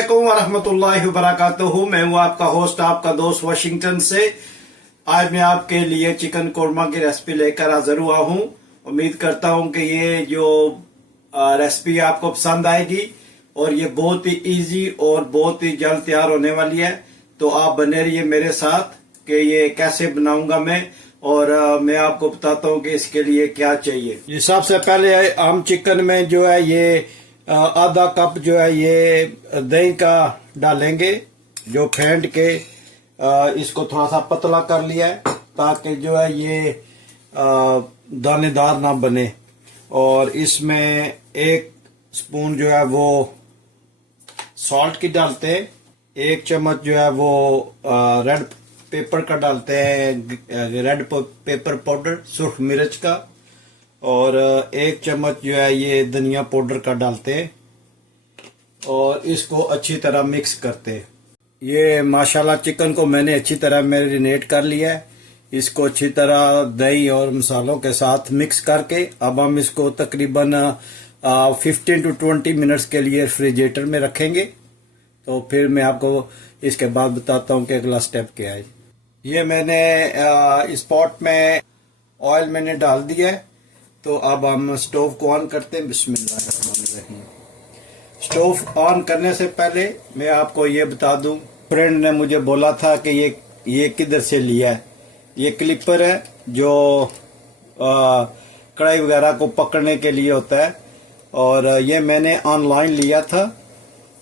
अस्सलामुअलैकुम वरहमतुल्लाहि वबरकातुहू। मैं हूँ आपका होस्ट, आपका दोस्त वाशिंगटन से। आज मैं आपके लिए चिकन कोरमा की रेसिपी लेकर हाजिर हुआ हूँ। उम्मीद करता हूँ कि ये जो रेसिपी आपको पसंद आएगी और ये बहुत ही इजी और बहुत ही जल्द तैयार होने वाली है। तो आप बने रहिए मेरे साथ कि ये कैसे बनाऊंगा मैं, और मैं आपको बताता हूँ कि इसके लिए क्या चाहिए। ये सबसे पहले हम चिकन में जो है ये आधा कप जो है ये दही का डालेंगे, जो फेंट के इसको थोड़ा सा पतला कर लिया है ताकि जो है ये दानेदार ना बने। और इसमें 1 स्पून जो है वो सॉल्ट की डालते हैं, 1 चम्मच जो है वो रेड पेपर का डालते हैं, रेड पेपर पाउडर सुर्ख मिर्च का, और 1 चम्मच जो है ये धनिया पाउडर का डालते हैं और इसको अच्छी तरह मिक्स करते हैं। ये माशाल्लाह चिकन को मैंने अच्छी तरह मैरिनेट कर लिया है। इसको अच्छी तरह दही और मसालों के साथ मिक्स करके अब हम इसको तकरीबन 15 to 20 मिनट्स के लिए रेफ्रिजरेटर में रखेंगे। तो फिर मैं आपको इसके बाद बताता हूँ कि अगला स्टेप क्या है। ये मैंने इस पॉट में ऑयल मैंने डाल दिया है। तो अब हम स्टोव को ऑन करते हैं। बिस्मिल्लाहिर्रहमानिर्रहीम। स्टोव ऑन करने से पहले मैं आपको ये बता दूं, फ्रेंड ने मुझे बोला था कि ये किधर से लिया है। ये क्लिपर है जो कढ़ाई वगैरह को पकड़ने के लिए होता है, और ये मैंने ऑनलाइन लिया था।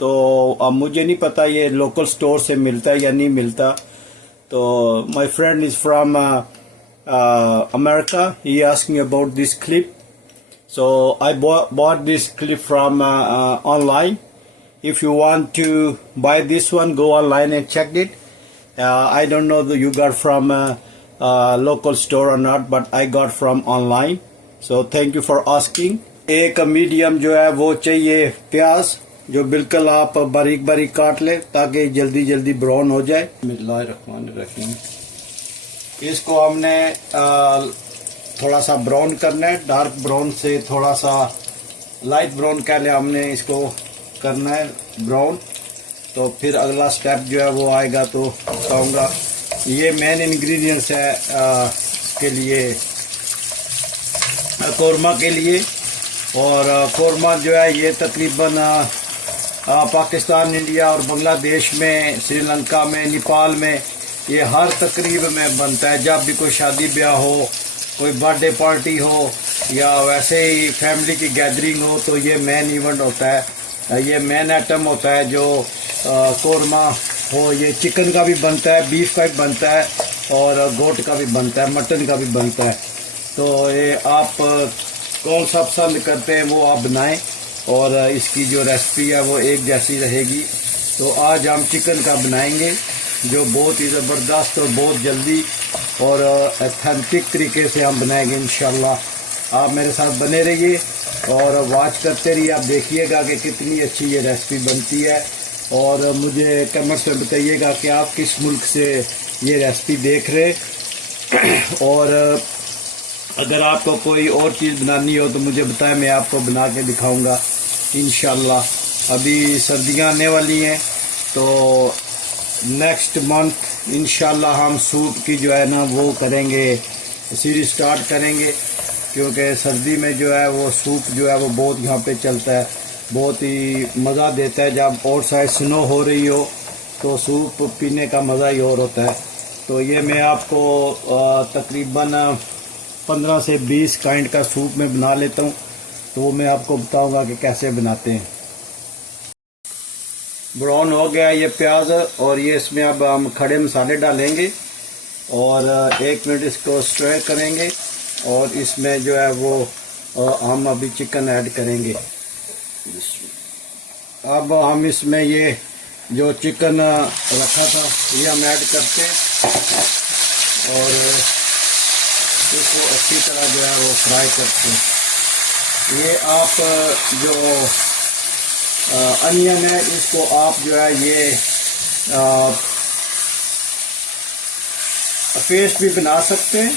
तो अब मुझे नहीं पता ये लोकल स्टोर से मिलता है या नहीं मिलता। तो my friend is from America. He asked me about this clip, so I bought this clip from online. If you want to buy this one, go online and check it. I don't know that you got from local store or not, but I got from online. So thank you for asking. एक medium जो है वो चाहिए प्याज, जो बिल्कुल आप बारीक बारीक काट ले ताकि जल्दी जल्दी ब्राउन हो जाए। बिस्मिल्लाहिर्रहमानिर्रहीम। इसको हमने थोड़ा सा ब्राउन करना है, डार्क ब्राउन से थोड़ा सा लाइट ब्राउन कह ले, हमने इसको करना है ब्राउन। तो फिर अगला स्टेप जो है वो आएगा तो बताऊंगा। ये मेन इंग्रेडिएंट्स है के लिए कोरमा के लिए। और कोरमा जो है ये तकरीबन पाकिस्तान, इंडिया और बांग्लादेश में, श्रीलंका में, नेपाल में ये हर तकरीब में बनता है। जब भी कोई शादी ब्याह हो, कोई बर्थडे पार्टी हो या वैसे ही फैमिली की गैदरिंग हो, तो ये मेन इवेंट होता है, ये मेन आइटम होता है जो कोरमा हो। ये चिकन का भी बनता है, बीफ का भी बनता है, और गोट का भी बनता है, मटन का भी बनता है। तो ये आप कौन सा पसंद करते हैं वो आप बनाएं, और इसकी जो रेसिपी है वो एक जैसी रहेगी। तो आज हम चिकन का बनाएंगे जो बहुत ही ज़बरदस्त और बहुत जल्दी और ऑथेंटिक तरीके से हम बनाएंगे इंशाल्लाह। आप मेरे साथ बने रहिए और वॉच करते रहिए। आप देखिएगा कि कितनी अच्छी ये रेसिपी बनती है, और मुझे कमेंट्स में बताइएगा कि आप किस मुल्क से ये रेसिपी देख रहे। और अगर आपको कोई और चीज़ बनानी हो तो मुझे बताएं, मैं आपको बना के दिखाऊँगा इंशाल्लाह। अभी सर्दियाँ आने वाली हैं, तो नेक्स्ट मंथ इंशाल्लाह हम सूप की जो है ना वो करेंगे, सीरीज स्टार्ट करेंगे, क्योंकि सर्दी में जो है वो सूप जो है वो बहुत यहाँ पे चलता है, बहुत ही मज़ा देता है। जब और साइड स्नो हो रही हो तो सूप पीने का मज़ा ही और होता है। तो ये मैं आपको तकरीबन 15 से 20 काइंड का सूप में बना लेता हूँ, तो वो मैं आपको बताऊँगा कि कैसे बनाते हैं। ब्राउन हो गया ये प्याज, और ये इसमें अब हम खड़े मसाले डालेंगे और 1 मिनट इसको स्टर करेंगे, और इसमें जो है वो हम अभी चिकन ऐड करेंगे। अब हम इसमें ये जो चिकन रखा था ये हम ऐड करते हैं, और इसको अच्छी तरह जो है वो फ्राई करते हैं। ये आप जो अनियन है इसको आप जो है ये पेस्ट भी बना सकते हैं,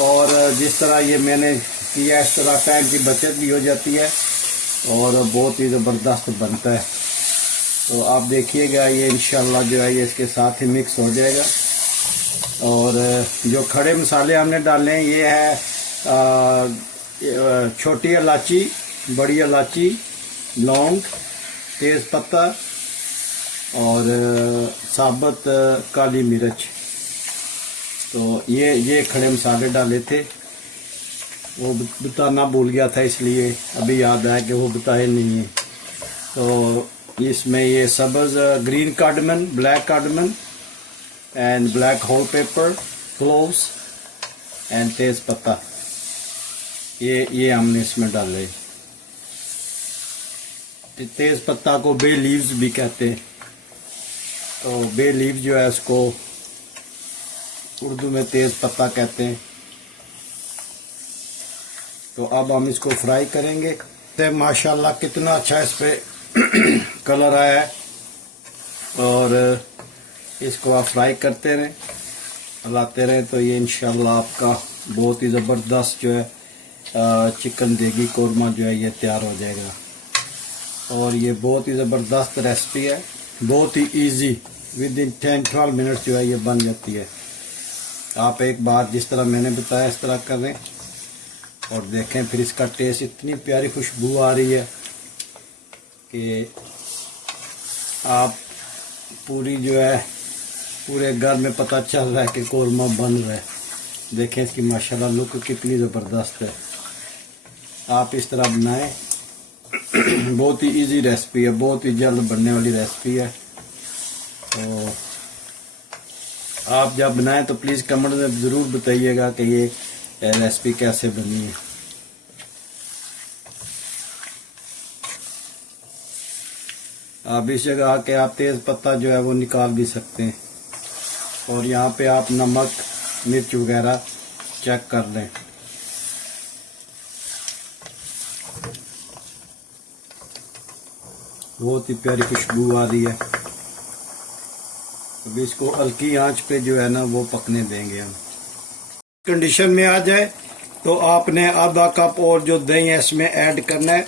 और जिस तरह ये मैंने किया इस तरह टाइम की बचत भी हो जाती है और बहुत ही ज़बरदस्त बनता है। तो आप देखिएगा ये इंशाल्लाह जो है ये इसके साथ ही मिक्स हो जाएगा। और जो खड़े मसाले हमने डाले हैं ये है छोटी इलायची, बड़ी इलायची, लौंग, तेज पत्ता और साबुत काली मिर्च। तो ये खड़े मसाले डाले थे, वो बताना भूल गया था इसलिए अभी याद आया कि वो बताए नहीं है। तो इसमें ये सब्ज green cardamom, black cardamom and black whole pepper, cloves and तेज पत्ता, ये हमने इसमें डाले। तेज पत्ता को बे लीव्स भी कहते हैं। तो बे लीव जो है उसको उर्दू में तेज पत्ता कहते हैं। तो अब हम इसको फ्राई करेंगे। तो माशाल्लाह कितना अच्छा इस पे कलर आया है। और इसको आप फ्राई करते रहें, हलाते रहें, तो ये इंशाल्लाह आपका बहुत ही ज़बरदस्त जो है चिकन देगी कोरमा जो है ये तैयार हो जाएगा। और ये बहुत ही ज़बरदस्त रेसिपी है, बहुत ही इजी, विद इन 10-12 मिनट्स जो है ये बन जाती है। आप एक बार जिस तरह मैंने बताया इस तरह करें और देखें, फिर इसका टेस्ट, इतनी प्यारी खुशबू आ रही है कि आप पूरी जो है पूरे घर में पता चल रहा है कि कोरमा बन रहा है। देखें इसकी माशाल्लाह लुक कितनी ज़बरदस्त है। आप इस तरह बनाएं, बहुत ही इजी रेसिपी है, बहुत ही जल्द बनने वाली रेसिपी है। तो आप जब बनाएं तो प्लीज़ कमेंट में ज़रूर बताइएगा कि ये रेसिपी कैसे बनी है। आप इस जगह आके आप तेज़ पत्ता जो है वो निकाल भी सकते हैं। और यहाँ पे आप नमक मिर्च वगैरह चेक कर लें। बहुत ही प्यारी खुशबू आ रही है। अभी इसको हल्की आंच पे जो है ना वो पकने देंगे हम। कंडीशन में आ जाए तो आपने आधा कप और जो दही है इसमें ऐड करना है।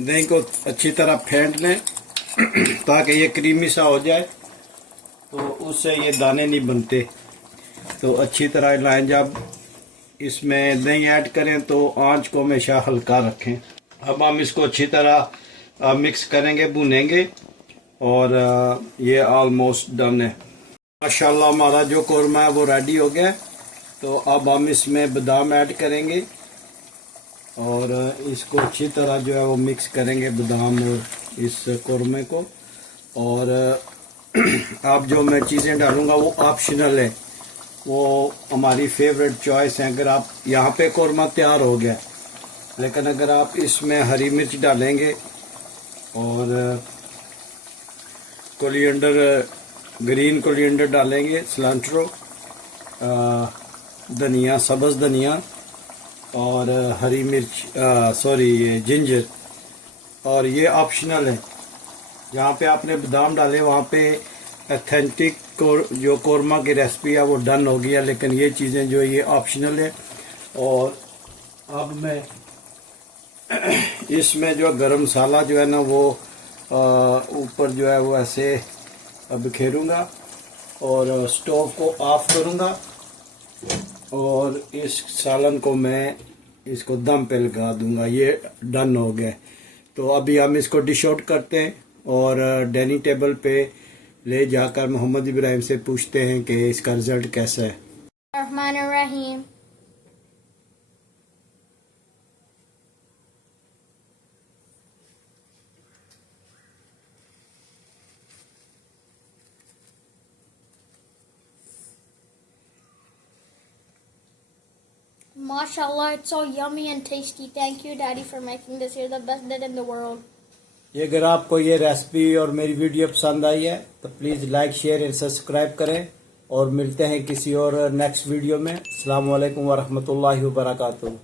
दही को अच्छी तरह फेंट लें ताकि ये क्रीमी सा हो जाए, तो उससे ये दाने नहीं बनते। तो अच्छी तरह हिलाएं। जब इसमें दही ऐड करें तो आंच को हमेशा हल्का रखें। अब हम इसको अच्छी तरह मिक्स करेंगे, भूनेंगे। और ये ऑलमोस्ट डन है। माशाल्लाह हमारा जो कोरमा है वो रेडी हो गया। तो अब हम इसमें बादाम ऐड करेंगे और इसको अच्छी तरह जो है वो मिक्स करेंगे, बादाम और इस कोरमे को। और आप जो मैं चीज़ें डालूंगा वो ऑप्शनल है, वो हमारी फेवरेट चॉइस है। अगर आप यहाँ पे कोरमा तैयार हो गया, लेकिन अगर आप इसमें हरी मिर्च डालेंगे और कोरिएंडर, ग्रीन कोरिएंडर डालेंगे, सिलेंट्रो, धनिया, सब्ज़ धनिया और हरी मिर्च, ये जिंजर, और ये ऑप्शनल है। जहाँ पे आपने बादाम डाले वहाँ पे ऑथेंटिक जो कोरमा की रेसिपी है वो डन हो गया, लेकिन ये चीज़ें जो ये ऑप्शनल है। और अब मैं इसमें जो गरम मसाला जो है ना वो ऊपर जो है वो ऐसे बिखेरूंगा और स्टोव को ऑफ करूंगा और इस सालन को मैं इसको दम पे लगा दूंगा। ये डन हो गया। तो अभी हम इसको डिश आउट करते हैं और डाइनिंग टेबल पे ले जाकर मोहम्मद इब्राहिम से पूछते हैं कि इसका रिजल्ट कैसा है। Rahim. Mashallah, it's so yummy and tasty. Thank you, Daddy, for making this. You're the best dad in the world. ये अगर आपको ये रेसिपी और मेरी वीडियो पसंद आई है तो please like, share and subscribe करें। और मिलते हैं किसी और नेक्स्ट वीडियो में। अस्सलाम वालेकुम व रहमतुल्लाहि व बरकातुहू।